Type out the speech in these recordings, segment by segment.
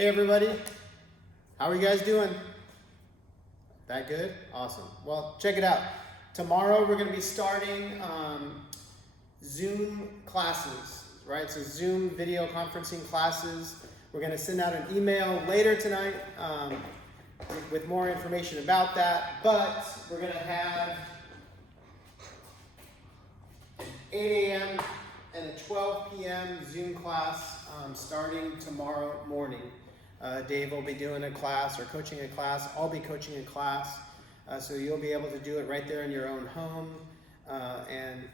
Hey everybody, how are you guys doing? That good? Awesome. Well, check it out. Tomorrow we're going to be starting Zoom classes, right? So Zoom video conferencing classes. We're going to send out an email later tonight with more information about that, but we're going to have 8 a.m. and a 12 p.m. Zoom class starting tomorrow morning. Dave will be doing a class or coaching a class. I'll be coaching a class. So you'll be able to do it right there in your own home and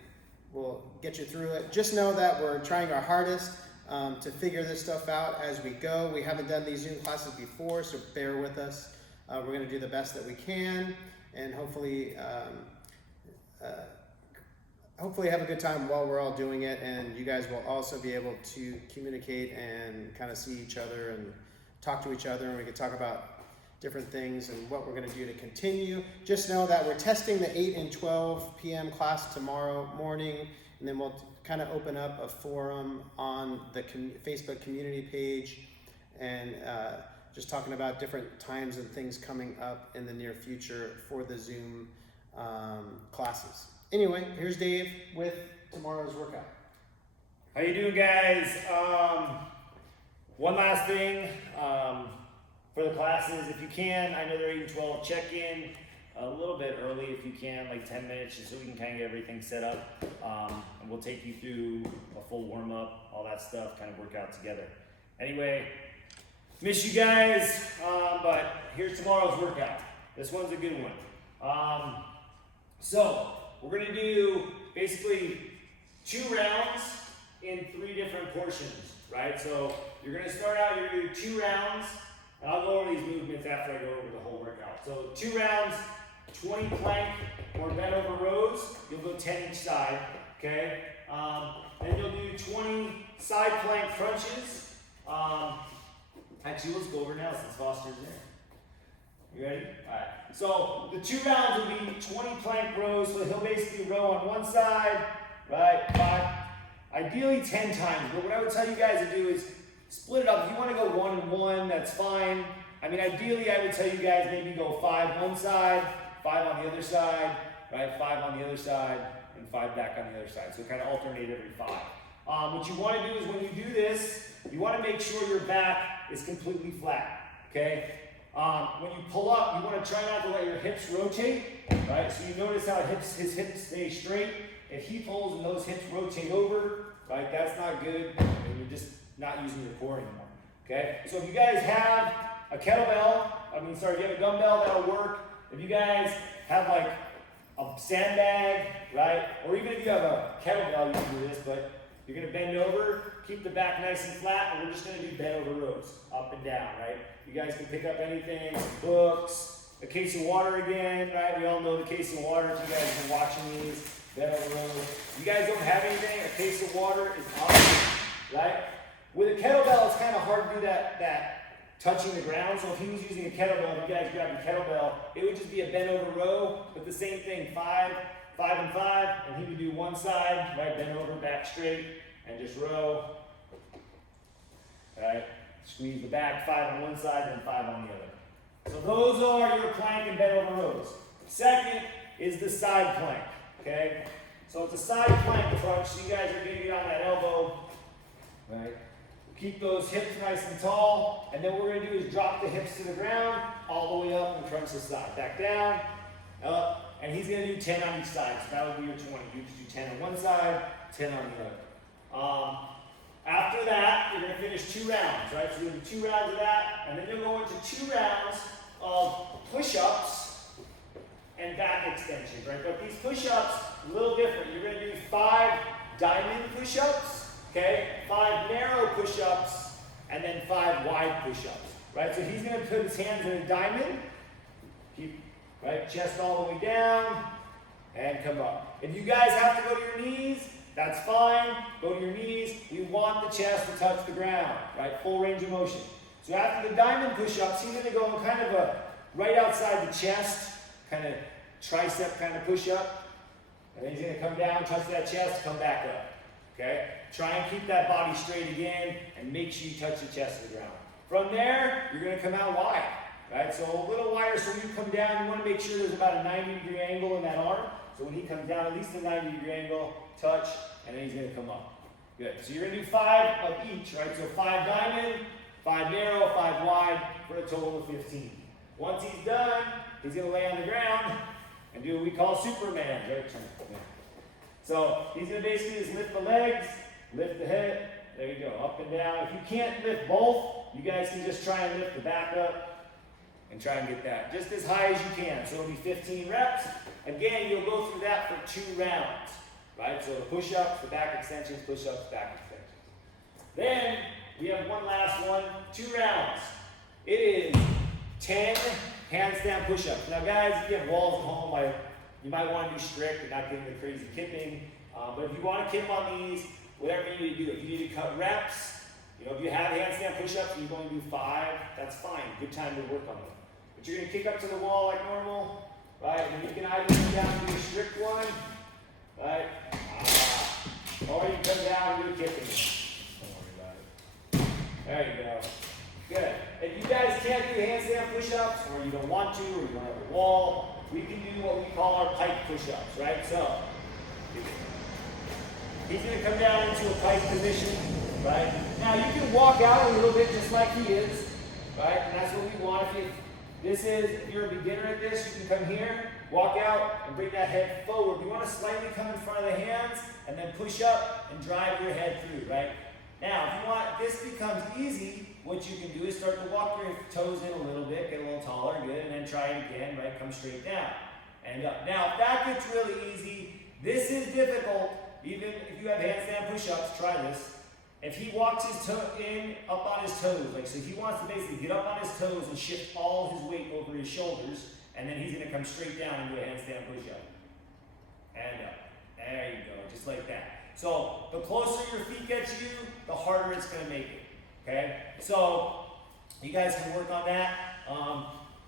we'll get you through it. Just know that we're trying our hardest to figure this stuff out as we go. We haven't done these Zoom classes before, so bear with us. We're going to do the best that we can and hopefully have a good time while we're all doing it, and you guys will also be able to communicate and kind of see each other and talk to each other, and we can talk about different things and what we're going to do to continue. Just know that we're testing the 8 and 12 p.m. class tomorrow morning, and then we'll kind of open up a forum on the Facebook community page and just talking about different times and things coming up in the near future for the Zoom classes. Anyway, here's Dave with tomorrow's workout. How you doing, guys? One last thing for the classes, if you can, I know they're 8 and 12, check in a little bit early if you can, like 10 minutes, just so we can kind of get everything set up. And we'll take you through a full warm-up, all that stuff, kind of work out together. Anyway, miss you guys, but here's tomorrow's workout. This one's a good one. So, we're going to do basically 2 rounds in 3 different portions, right? So you're going to start out, you're going to do 2 rounds, and I'll go over these movements after I go over the whole workout. So 2 rounds, 20 plank or bent over rows. You'll go 10 each side, okay? Then you'll do 20 side plank crunches. Actually, let's go over now since Foster's there. You ready? All right. So the 2 rounds will be 20 plank rows. So he'll basically row on one side, right? 5, ideally 10 times. But what I would tell you guys to do is split it up. If you want to go 1 and 1, that's fine. I mean, ideally, I would tell you guys maybe go 5 one side, 5 on the other side, right? 5 on the other side, and 5 back on the other side. So kind of alternate every 5. What you want to do is when you do this, you want to make sure your back is completely flat, okay? When you pull up, you want to try not to let your hips rotate, right? So you notice how his hips stay straight. If he pulls and those hips rotate over, right, that's not good, and you're just not using your core anymore, okay? So if you guys have a kettlebell, if you have a dumbbell, that'll work. If you guys have like a sandbag, right, or even if you have a kettlebell, you can do this, but you're going to bend over, keep the back nice and flat, and we're just going to do bent over rows, up and down, right? You guys can pick up anything, books, a case of water again, right? We all know the case of water if you guys have been watching these, bent over rows. If you guys don't have anything, a case of water is awesome, right? With a kettlebell, it's kind of hard to do that touching the ground. So if he was using a kettlebell, if you guys grabbed a kettlebell, it would just be a bent over row, but the same thing, 5, 5 and 5, and he would do one side, right, bend over, back straight, and just row, right? Squeeze the back, 5 on one side, then 5 on the other. So those are your plank and bent over rows. Second is the side plank, okay? So it's a side plank crunch, so you guys are going to get on that elbow, right? Keep those hips nice and tall, and then what we're going to do is drop the hips to the ground, all the way up and crunch the side. Back down, up, and he's going to do 10 on each side. So that would be your 20. You just do 10 on one side, 10 on the other. After that, you're going to finish 2 rounds, right? So you're going to do 2 rounds of that, and then you'll go into 2 rounds of push-ups and back extensions, right? But these push-ups, a little different. You're going to do 5 diamond push-ups, okay? 5 narrow push-ups, and then 5 wide push-ups, right? So he's going to put his hands in a diamond, keep, right, chest all the way down, and come up. If you guys have to go to your knees, that's fine. Go to your knees. We want the chest to touch the ground, right? Full range of motion. So after the diamond push-ups, he's going to go in kind of a right outside the chest, kind of tricep kind of push-up. And then he's going to come down, touch that chest, come back up. Okay? Try and keep that body straight again, and make sure you touch the chest to the ground. From there, you're gonna come out wide, right? So a little wider, so when you come down, you wanna make sure there's about a 90-degree angle in that arm. So when he comes down, at least a 90-degree angle, touch, and then he's gonna come up. Good, so you're gonna do 5 of each, right? So 5 diamond, 5 narrow, 5 wide, for a total of 15. Once he's done, he's gonna lay on the ground and do what we call Superman, right? So he's gonna basically just lift the legs, lift the head, there you go, up and down. If you can't lift both, you guys can just try and lift the back up and try and get that just as high as you can. So it'll be 15 reps. Again, you'll go through that for 2 rounds, right? So the push-ups, the back extensions, push-ups, back extensions. Then we have one last one, 2 rounds. It is 10 handstand push-ups. Now guys, if you have walls at home, you might want to do strict and not getting the crazy kipping. But if you want to kip on these, whatever you need to do, if you need to cut reps, if you have handstand push-ups and you're going to do 5, that's fine. Good time to work on them. But you're going to kick up to the wall like normal, right? And then you can either come down and do a strict one, right? Or you come down and do a kipping one. Don't worry about it. There you go. Good. If you guys can't do handstand push-ups, or you don't want to, or you don't have a wall, we can do what we call our pike push-ups, right? So, he's going to come down into a pike position, right? Now, you can walk out a little bit just like he is, right? And that's what we want. If you're a beginner at this, you can come here, walk out, and bring that head forward. You want to slightly come in front of the hands, and then push up and drive your head through, right? Now, if you want, this becomes easy, what you can do is start to walk your toes in a little bit, get a little taller, good, and then try it again, right? Come straight down and up. Now, if that gets really easy, this is difficult. Even if you have handstand push-ups, try this. If he walks his toe in, up on his toes, like so he wants to basically get up on his toes and shift all his weight over his shoulders, and then he's gonna come straight down and do a handstand push-up. And up. There you go, just like that. So the closer your feet get to you, the harder it's gonna make it. Okay? So you guys can work on that.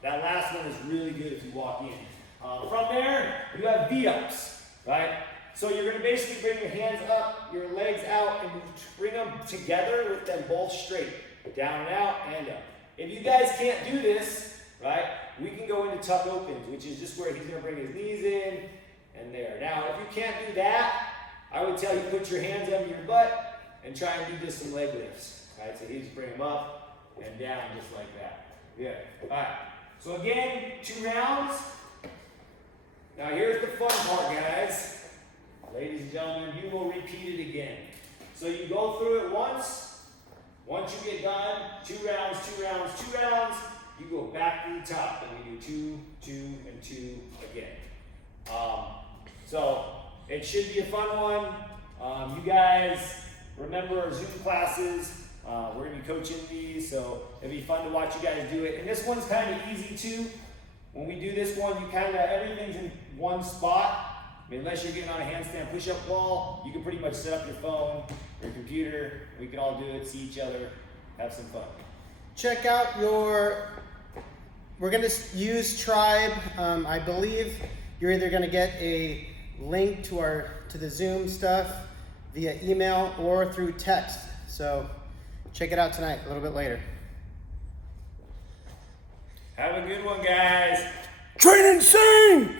That last one is really good if you walk in. From there, you have V-ups, right? So you're going to basically bring your hands up, your legs out, and bring them together with them both straight. Down and out, and up. If you guys can't do this, right, we can go into tuck opens, which is just where he's going to bring his knees in and there. Now, if you can't do that, I would tell you put your hands under your butt and try and do just some leg lifts. Right, so you just bring them up and down just like that. Good. All right. So again, 2 rounds. Now here's the fun part, guys. Ladies and gentlemen, you will repeat it again. So you go through it once. Once you get done, 2 rounds, 2 rounds, 2 rounds, you go back to the top and we do 2, 2, and 2 again. So it should be a fun one. You guys remember our Zoom classes. We're going to be coaching these, so it'll be fun to watch you guys do it. And this one's kind of easy too. When we do this one, you kind of, everything's in one spot. I mean, unless you're getting on a handstand push-up wall, you can pretty much set up your phone, your computer. We can all do it, see each other, have some fun. Check out we're going to use Tribe. I believe you're either going to get a link to the Zoom stuff via email or through text. So check it out tonight, a little bit later. Have a good one, guys. Train and sing!